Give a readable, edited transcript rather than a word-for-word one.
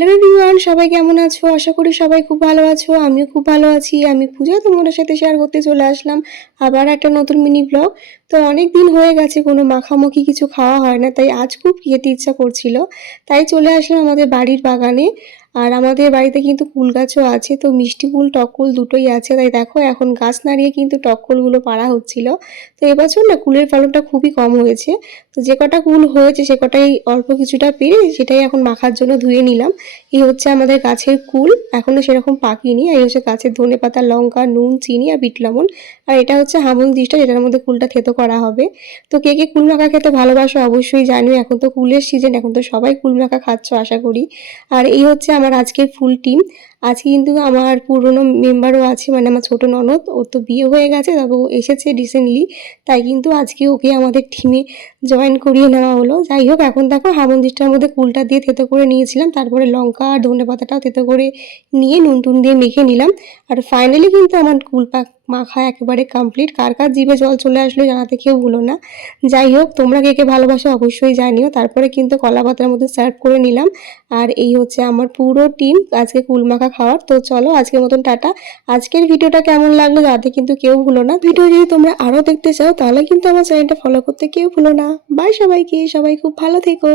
Hello everyone, সবাই কেমন আছো? আশা করি সবাই খুব ভালো আছো। আমিও খুব ভালো আছি। আমি পূজা তোমাদের সাথে শেয়ার করতে চলে আসলাম আবার একটা নতুন মিনি ব্লগ। তো অনেক দিন হয়ে গেছে কোনো মাখামাখি কিছু খাওয়া হয় না, তাই আজ খুব খেতে ইচ্ছা করছিল। তাই চলে আসলাম আমাদের বাড়ির বাগানে। আর আমাদের বাড়িতে কিন্তু কুল গাছও আছে, তো মিষ্টি কুল টক কুল দুটোই আছে। তাই দেখো এখন গাছ নাড়িয়ে কিন্তু টক কুলগুলো পাড়া হচ্ছিল। তো এবছর না কুলের ফলনটা খুবই কম হয়েছে। তো যে কটা কুল হয়েছে সে কটাই অল্প কিছুটা পেরে সেটাই এখন মাখার জন্য ধুয়ে নিলাম। এই হচ্ছে আমাদের গাছের কুল, এখনো সেরকম পাকেনি। এই হচ্ছে গাছের ধনেপাতা, লঙ্কা, নুন, চিনি আর বিট লবণ। আর এটা হচ্ছে হামুল দিশটা, যেটার মধ্যে কুলটা থেতো করা হবে। তো কে কে কুল মাখা খেতে ভালোবাসো অবশ্যই জানিও। এখন তো কুলের সিজন, এখন তো সবাই কুল মাখা খাচ্ছ আশা করি। আর এই হচ্ছে আমার আজকের ফুল টিম। আজকে কিন্তু আমার পুরনো মেম্বারও আছে, মানে আমার ছোট ননদ, ওর তো বিয়ে হয়ে গেছে, তবে ও এসেছে রিসেন্টলি। তাই কিন্তু আজকে ওকে আমাদের টিমে জয়েন করিয়ে নেওয়া হলো। যাই হোক, এখন দেখো হামুল দিশটার মধ্যে কুলটা দিয়ে থেতো করে নিয়েছিলাম, তারপরে লঙ্কা আর ধনেপাতাটাও থেতো করে নিয়ে নুন টুন দিয়ে মেখে নিলাম। আর ফাইনালি কিন্তু আমার কুল মাখা একেবারে কমপ্লিট। কার কার জিভে জল চলে আসলো জানাতে কেউ ভুলো না। যাই হোক, তোমরা কে কে ভালোবাসো অবশ্যই জানিও। তারপরে কিন্তু কলা পাতার মধ্যে সার্ভ করে নিলাম। আর এই হচ্ছে আমার পুরো টিম আজকে কুল মাখা খাওয়ার। তো চলো আজকের মতন টাটা। আজকের ভিডিওটা কেমন লাগলো জানাতে কিন্তু কেউ ভুলো না। ভিডিও যদি তোমরা আরও দেখতে চাও তাহলে কিন্তু আমার চ্যানেলটা ফলো করতে কেউ ভুলো না। বাই সবাইকে, সবাই খুব ভালো থেকো।